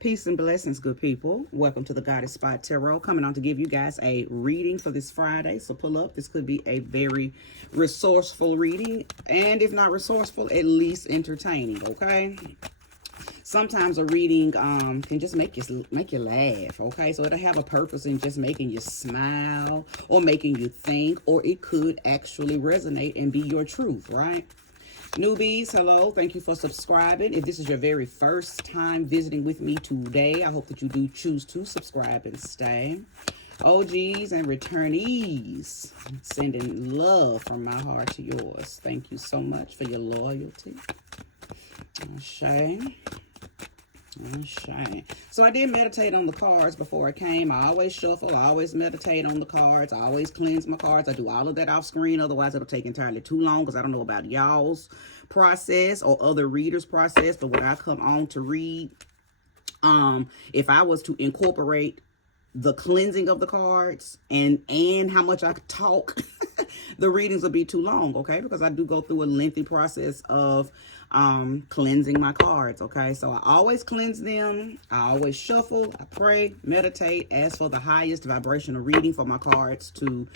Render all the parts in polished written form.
Peace and blessings, good people. Welcome to the Goddess Spot Tarot. Coming on to give you guys a reading for this Friday. So pull up. This could be a very resourceful reading. And if not resourceful, at least entertaining, okay? Sometimes a reading can just make you laugh, okay? So it'll have a purpose in just making you smile or making you think, or it could actually resonate and be your truth, right? Newbies, hello. Thank you for subscribing. If this is your very first time visiting with me today, I hope that you do choose to subscribe and stay. OGs and returnees, sending love from my heart to yours. Thank you so much for your loyalty. Shame. So I did meditate on the cards before I came. I always shuffle. I always meditate on the cards. I always cleanse my cards. I do all of that off screen. Otherwise, it'll take entirely too long because I don't know about y'all's process or other readers' process. But when I come on to read, if I was to incorporate the cleansing of the cards and how much I could talk, the readings will be too long, okay? Because I do go through a lengthy process of cleansing my cards, okay? So I always cleanse them. I always shuffle, I pray, meditate, ask for the highest vibrational reading for my cards to,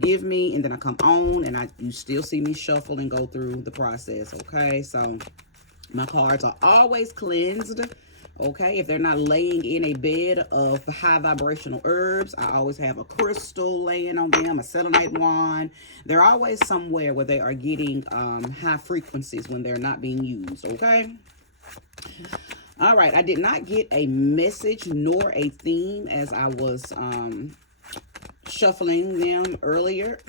give me, and then I come on and you still see me shuffle and go through the process, okay? So my cards are always cleansed. Okay, if they're not laying in a bed of high vibrational herbs, I always have a crystal laying on them, a selenite wand. They're always somewhere where they are getting high frequencies when they're not being used, okay? All right, I did not get a message nor a theme as I was shuffling them earlier.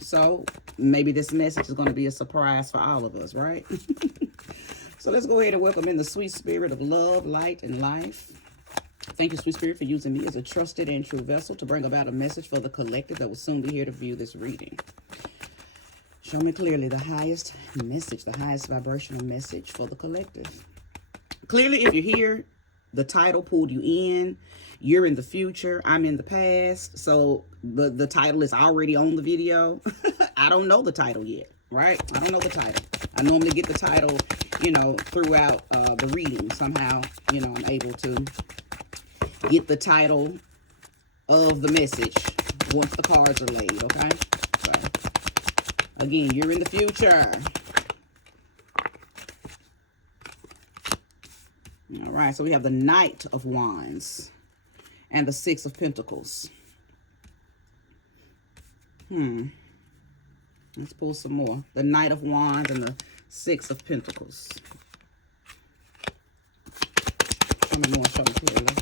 So maybe this message is going to be a surprise for all of us, right? So let's go ahead and welcome in the sweet spirit of love, light, and life. Thank you, sweet spirit, for using me as a trusted and true vessel to bring about a message for the collective that will soon be here to view this reading. Show me clearly the highest message, the highest vibrational message for the collective. Clearly, if you're here, the title pulled you in. You're in the future. I'm in the past. So the title is already on the video. I don't know the title yet, right? I don't know the title. I normally get the title, throughout the reading. Somehow, I'm able to get the title of the message once the cards are laid, okay? So, again, you're in the future. All right, so we have the Knight of Wands and the Six of Pentacles. Let's pull some more. The Knight of Wands and the Six of Pentacles. Show me more, show me clearly.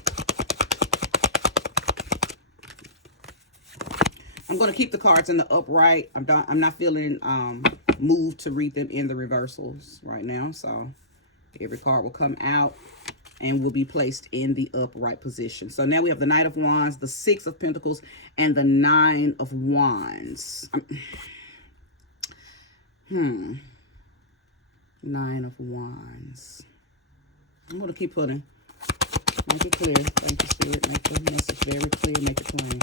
I'm going to keep the cards in the upright. I'm not feeling moved to read them in the reversals right now. So every card will come out and will be placed in the upright position. So now we have the Knight of Wands, the Six of Pentacles, and the Nine of Wands. Nine of Wands. I'm going to keep putting. Make it clear. Thank you, Spirit. Make the message very clear. Make it plain.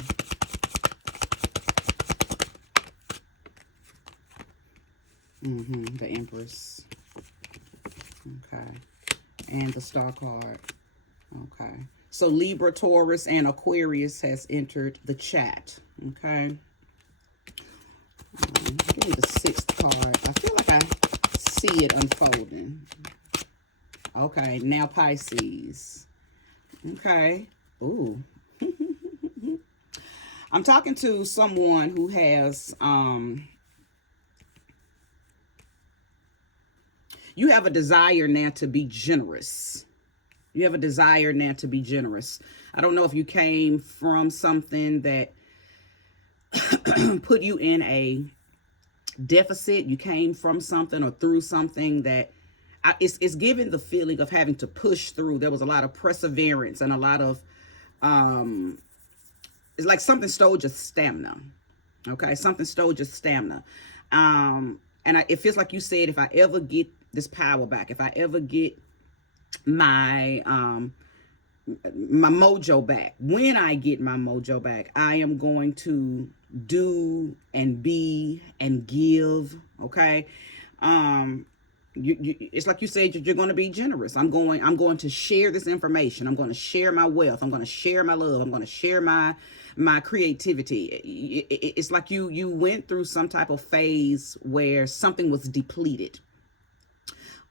The Empress. Okay. And the Star card. Okay. So Libra, Taurus, and Aquarius has entered the chat. Okay. Give me the sixth card. I feel like I see it unfolding. Okay. Now Pisces. Okay. Ooh. I'm talking to someone who has, you have a desire now to be generous. You have a desire now to be generous. I don't know if you came from something that put you in a deficit. You came from something or through something that it's given the feeling of having to push through. There was a lot of perseverance and a lot of, it's like something stole your stamina. Okay, something stole your stamina. It feels like you said, if I ever get this power back, if I ever get my my mojo back, when I get my mojo back, I am going to do and be and give. Okay. It's like you said, you're going to be generous. I'm going to share this information. I'm going to share my wealth. I'm going to share my love. I'm going to share my creativity. It's like you went through some type of phase where something was depleted.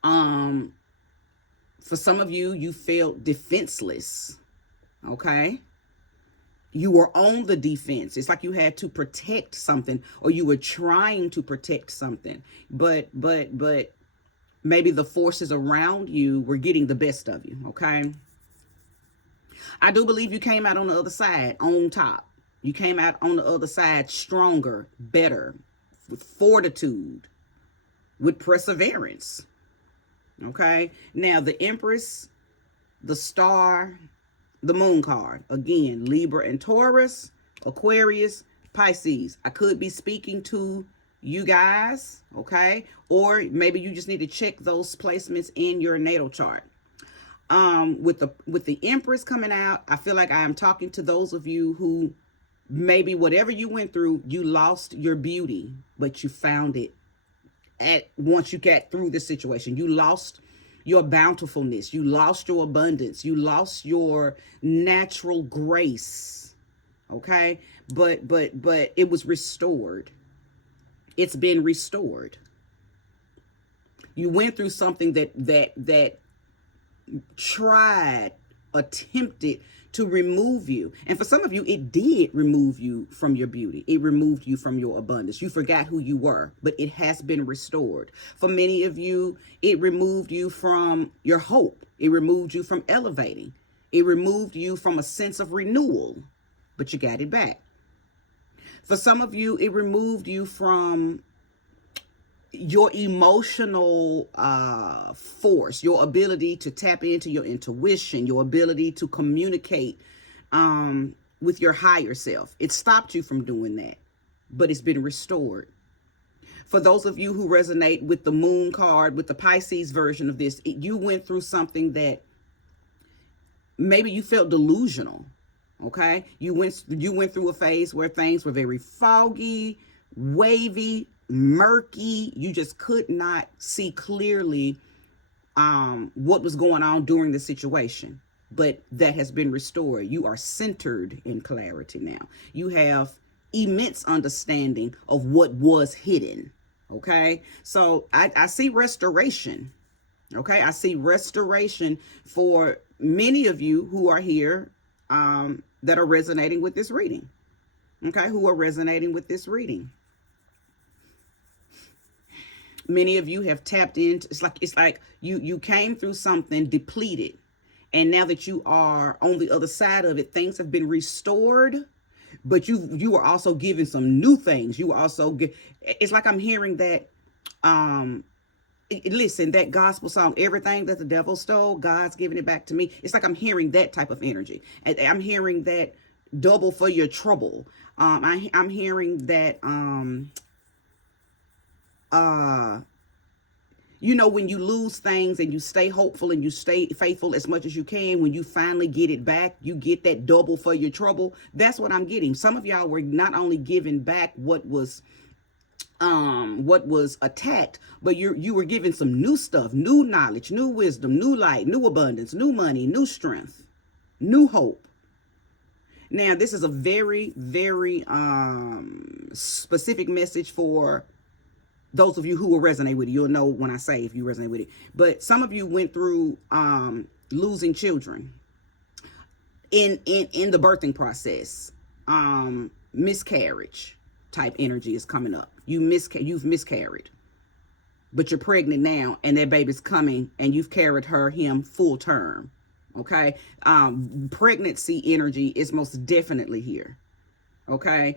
um for some of you, you felt defenseless. Okay, you were on the defense. It's like you had to protect something, or you were trying to protect something, but maybe the forces around you were getting the best of you. Okay, I do believe you came out on the other side on top. You came out on the other side stronger, better, with fortitude, with perseverance. Okay, now the Empress, the Star, the Moon card, again, Libra and Taurus, Aquarius, Pisces. I could be speaking to you guys, okay, or maybe you just need to check those placements in your natal chart. With the Empress coming out, I feel like I am talking to those of you who maybe whatever you went through, you lost your beauty, but you found it at once you got through this situation. You lost your bountifulness, you lost your abundance, you lost your natural grace. Okay, but it was restored. It's been restored. You went through something that tried, attempted to remove you. And for some of you, it did remove you from your beauty. It removed you from your abundance. You forgot who you were, but it has been restored. For many of you, it removed you from your hope. It removed you from elevating. It removed you from a sense of renewal, but you got it back. For some of you, it removed you from your emotional force, your ability to tap into your intuition, your ability to communicate with your higher self. It stopped you from doing that, but it's been restored. For those of you who resonate with the Moon card, with the Pisces version of this, you went through something that maybe you felt delusional. Okay, you went through a phase where things were very foggy, wavy, murky. You just could not see clearly what was going on during the situation, but that has been restored. You are centered in clarity now. You have immense understanding of what was hidden. Okay, so I see restoration. Okay, I see restoration for many of you who are here that are resonating with this reading. Okay, who are resonating with this reading. Many of you have tapped into, it's like you came through something depleted, and now that you are on the other side of it, things have been restored, but you are also given some new things. You also get, it's like I'm hearing that listen, that gospel song, everything that the devil stole, God's giving it back to me. It's like I'm hearing that type of energy. I'm hearing that double for your trouble. I'm hearing that you know, when you lose things and you stay hopeful and you stay faithful as much as you can, when you finally get it back, you get that double for your trouble. That's what I'm getting. Some of y'all were not only giving back what was attacked, but you were given some new stuff, new knowledge, new wisdom, new light, new abundance, new money, new strength, new hope. Now, this is a very, very specific message for those of you who will resonate with it. You'll know when I say if you resonate with it. But some of you went through losing children in the birthing process. Miscarriage type energy is coming up. You've miscarried, but you're pregnant now, and that baby's coming, and you've carried him full term. Okay, pregnancy energy is most definitely here. Okay,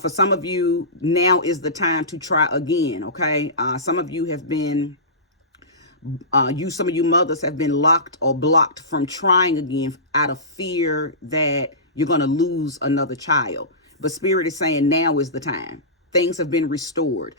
for some of you, now is the time to try again. Okay, some of you have been some of you mothers have been locked or blocked from trying again out of fear that you're going to lose another child. But Spirit is saying now is the time. Things have been restored.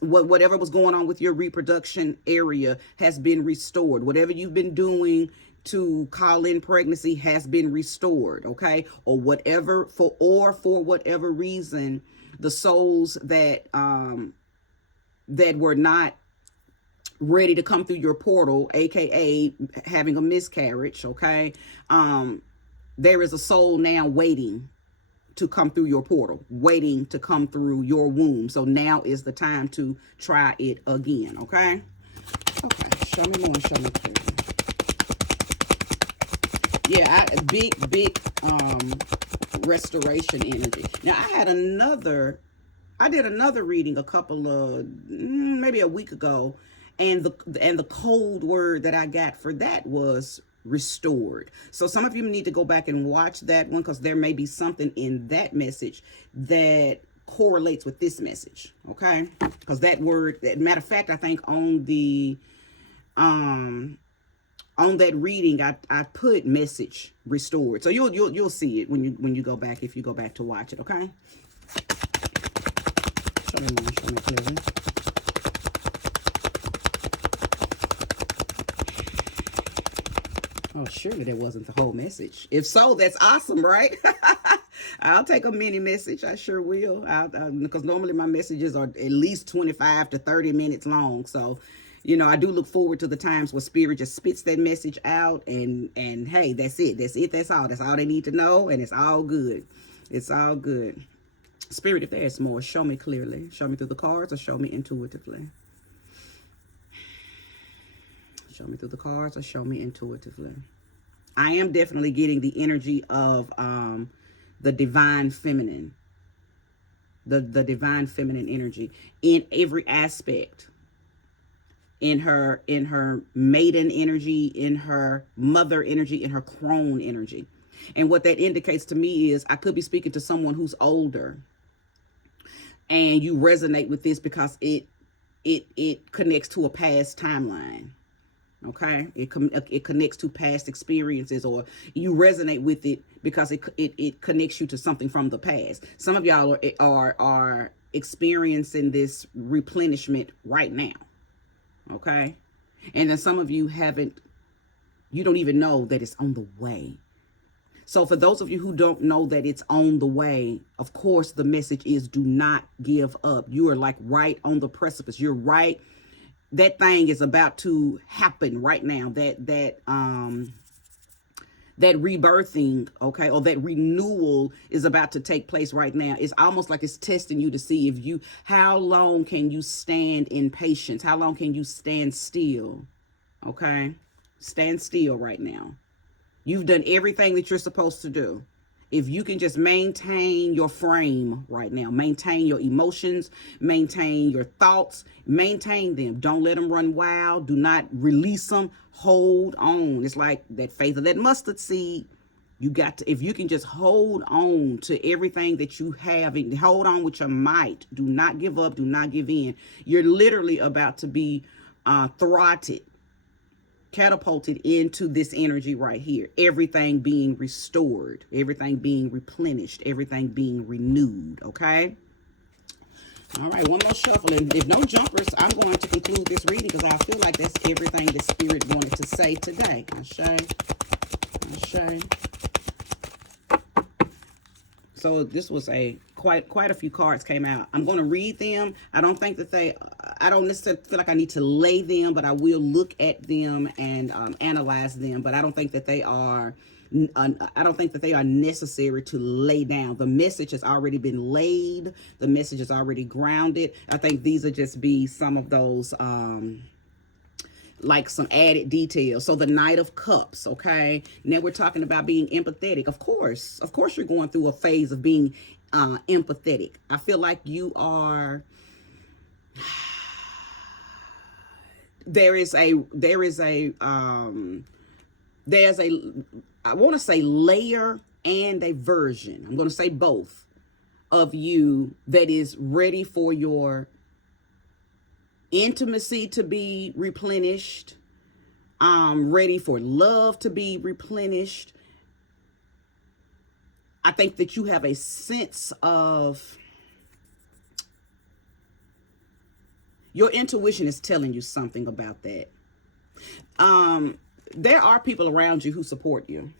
Whatever was going on with your reproduction area has been restored. Whatever you've been doing to call in pregnancy has been restored. Okay, or whatever for whatever reason, the souls that were not ready to come through your portal, aka having a miscarriage, okay? There is a soul now waiting to come through your portal, waiting to come through your womb. So now is the time to try it again, okay? Okay, show me more and show me clearly. Yeah, big restoration energy. Now I did another reading a couple of maybe a week ago, and the code word that I got for that was restored. So some of you need to go back and watch that one, because there may be something in that message that correlates with this message, okay? Because that word, matter of fact, I think on that reading, I put message restored. So you'll see it when you go back, if you go back to watch it, okay? Show me more, show me clearly. Oh, surely that wasn't the whole message. If so, that's awesome, right? I'll take a mini message. I sure will. Because normally my messages are at least 25 to 30 minutes long. So, I do look forward to the times where Spirit just spits that message out, and hey, that's it. That's all. That's all they need to know, and it's all good. It's all good. Spirit, if there's more, show me clearly. Show me through the cards, or show me intuitively. Show me through the cards, or show me intuitively. I am definitely getting the energy of the divine feminine. The divine feminine energy in every aspect. In her maiden energy, in her mother energy, in her crone energy. And what that indicates to me is I could be speaking to someone who's older, and you resonate with this because it connects to a past timeline. Okay, it connects to past experiences, or you resonate with it because it connects you to something from the past. Some of y'all are experiencing this replenishment right now. Okay, and then some of you you don't even know that it's on the way. So for those of you who don't know that it's on the way, of course the message is do not give up. You are like right on the precipice. You're right. That thing is about to happen right now. That rebirthing, okay, or that renewal is about to take place right now. It's almost like it's testing you to see how long can you stand in patience? How long can you stand still? Okay, stand still right now. You've done everything that you're supposed to do. If you can just maintain your frame right now, maintain your emotions, maintain your thoughts, maintain them. Don't let them run wild. Do not release them. Hold on. It's like that faith of that mustard seed. If you can just hold on to everything that you have, and hold on with your might. Do not give up. Do not give in. You're literally about to be throttled, catapulted into this energy right here. Everything being restored, everything being replenished, everything being renewed. Okay. All right, one more shuffle, and if no jumpers, I'm going to conclude this reading because I feel like that's everything the Spirit wanted to say today. Ashe. So this was quite a few cards came out. I'm going to read them. I don't necessarily feel like I need to lay them, but I will look at them and analyze them. But I don't think that they are necessary to lay down. The message has already been laid. The message is already grounded. I think these are just be some of those like some added details. So the Knight of Cups, okay? Now we're talking about being empathetic. Of course you're going through a phase of being empathetic. I feel like you are there's a I want to say layer and a version. I'm going to say both of you that is ready for your intimacy to be replenished, ready for love to be replenished. I think that you have a sense of your intuition is telling you something about that. There are people around you who support you.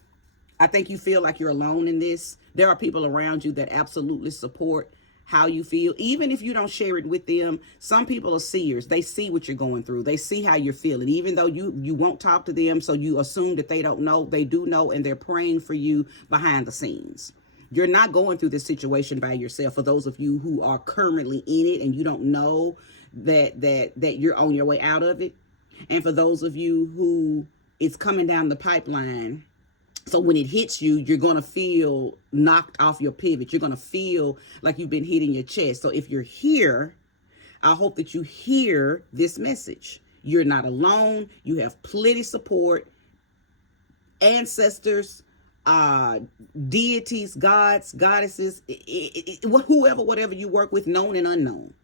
I think you feel like you're alone in this. There are people around you that absolutely support how you feel. Even if you don't share it with them, some people are seers. They see what you're going through. They see how you're feeling. Even though you won't talk to them, so you assume that they don't know, they do know, and they're praying for you behind the scenes. You're not going through this situation by yourself. For those of you who are currently in it and you don't know that you're on your way out of it, and for those of you who it's coming down the pipeline, so when it hits you, you're going to feel knocked off your pivot. You're going to feel like you've been hitting your chest. So if you're here, I hope that you hear this message. You're not alone. You have plenty support, ancestors, deities, gods, goddesses, whoever, whatever you work with, known and unknown.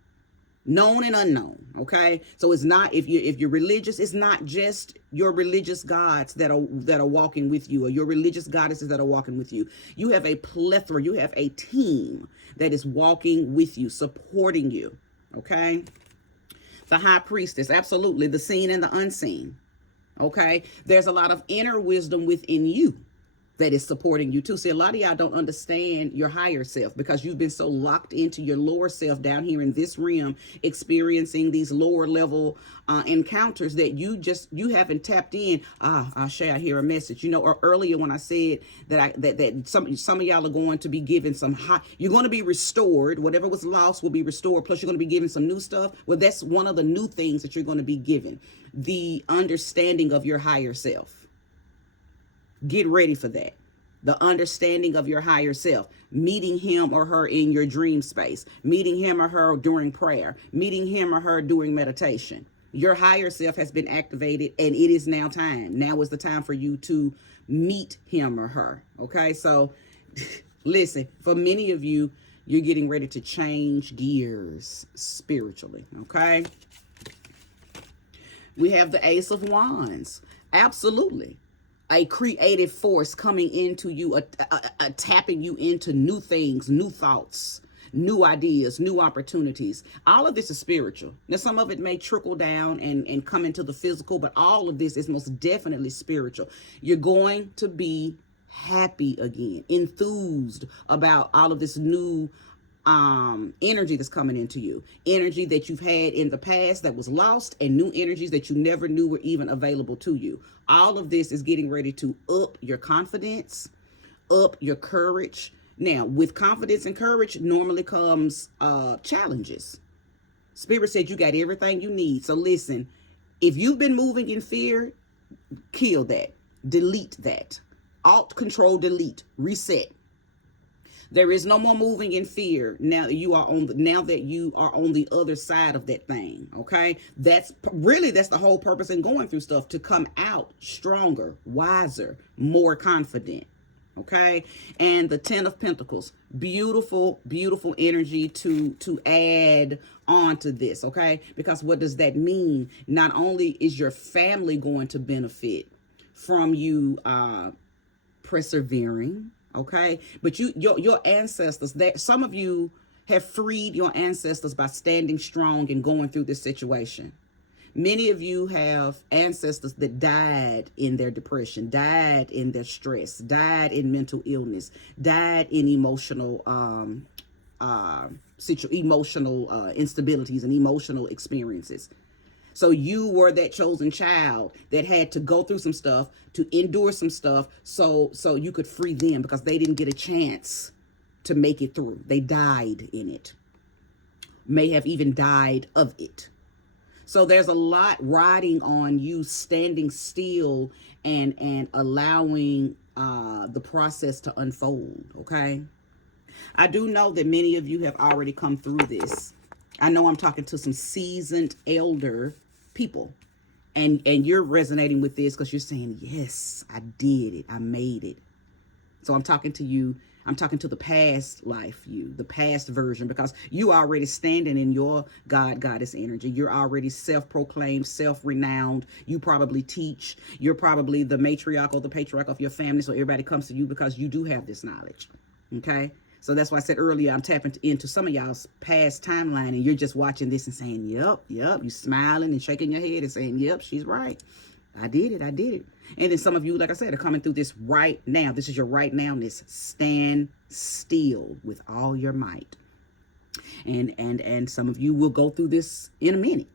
Known and unknown. Okay, so it's not, if you're religious, it's not just your religious gods that are walking with you, or your religious goddesses that are walking with you. You have a plethora, you have a team that is walking with you, supporting you. Okay, the high priestess, absolutely, the seen and the unseen. Okay, there's a lot of inner wisdom within you that is supporting you too. See, a lot of y'all don't understand your higher self because you've been so locked into your lower self down here in this realm, experiencing these lower level encounters that you haven't tapped in. I'll share here a message. You know, or earlier when I said that some of y'all are going to be given some you're going to be restored. Whatever was lost will be restored. Plus, you're going to be given some new stuff. Well, that's one of the new things that you're going to be given: the understanding of your higher self. Get ready for that. The understanding of your higher self, meeting him or her in your dream space, meeting him or her during prayer, meeting him or her during meditation. Your higher self has been activated, and it is now time. Now is the time for you to meet him or her. Okay, so listen, for many of you, you're getting ready to change gears spiritually. Okay, we have the Ace of Wands. Absolutely. A creative force coming into you, tapping you into new things, new thoughts, new ideas, new opportunities. All of this is spiritual. Now, some of it may trickle down and come into the physical, but all of this is most definitely spiritual. You're going to be happy again, enthused about all of this new energy that's coming into you, energy that you've had in the past that was lost, and new energies that you never knew were even available to you. All of this is getting ready to up your confidence, up your courage. Now, with confidence and courage normally comes challenges. Spirit said you got everything you need. So listen, if you've been moving in fear, kill that, delete that, alt, control, delete, reset. There is no more moving in fear. Now that you are on the other side of that thing. Okay, that's the whole purpose in going through stuff, to come out stronger, wiser, more confident. Okay, and the Ten of Pentacles, beautiful, beautiful energy to add on to this. Okay, because what does that mean? Not only is your family going to benefit from you persevering. Okay, but your ancestors, that some of you have freed your ancestors by standing strong and going through this situation. Many of you have ancestors that died in their depression, died in their stress, died in mental illness, died in emotional instabilities and emotional experiences. So you were that chosen child that had to go through some stuff, to endure some stuff, so you could free them, because they didn't get a chance to make it through. They died in it. May have even died of it. So there's a lot riding on you standing still and allowing the process to unfold, okay? I do know that many of you have already come through this. I know I'm talking to some seasoned elder people, and you're resonating with this because you're saying, yes, I did it, I made it. So I'm talking to you. I'm talking to the past life you, the past version, because you are already standing in your goddess energy. You're already self-proclaimed, self-renowned. You probably teach. You're probably the matriarch or the patriarch of your family, so everybody comes to you because you do have this knowledge. Okay, so that's why I said earlier, I'm tapping into some of y'all's past timeline, and you're just watching this and saying, yep, you smiling and shaking your head and saying, yep, she's right. I did it. And then some of you, like I said, are coming through this right now. This is your right nowness. Stand still with all your might. And some of you will go through this in a minute.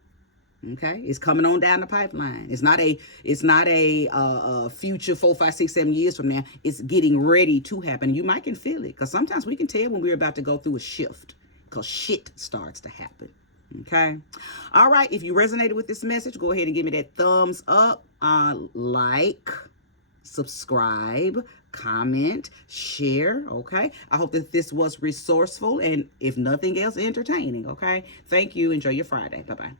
Okay, it's coming on down the pipeline. It's not a future 4, 5, 6, 7 years from now. It's getting ready to happen. You might can feel it, because sometimes we can tell when we're about to go through a shift, because shit starts to happen. Okay, all right. If you resonated with this message, go ahead and give me that thumbs up, like, subscribe, comment, share. Okay, I hope that this was resourceful and, if nothing else, entertaining. Okay, thank you. Enjoy your Friday. Bye bye.